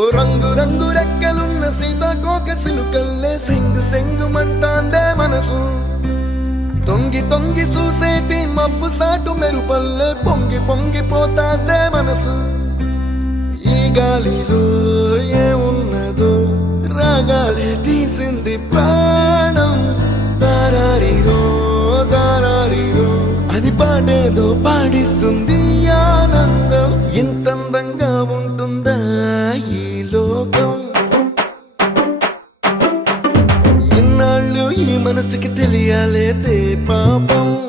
ఓ రంగు రంగు రెక్కలున్న సీతాకోక సిలుకల్లే సెంగు సెంగు మంటాందే మనసు. తొంగి తొంగి చూసేటి మబ్బు సాటు మెరుపల్లే పొంగి పొంగి పోతాందే మనసు. ఈ గాలిలో ఏ ఉన్నదో రాగాలే తీసింది ప్రాణం. దారారిరో దారారిరో అని పాడేదో పాడిస్తుంది యా లోకం. ఇన్నాళ్ళు ఈ మనసుకి తెలియాలేదే పాపం.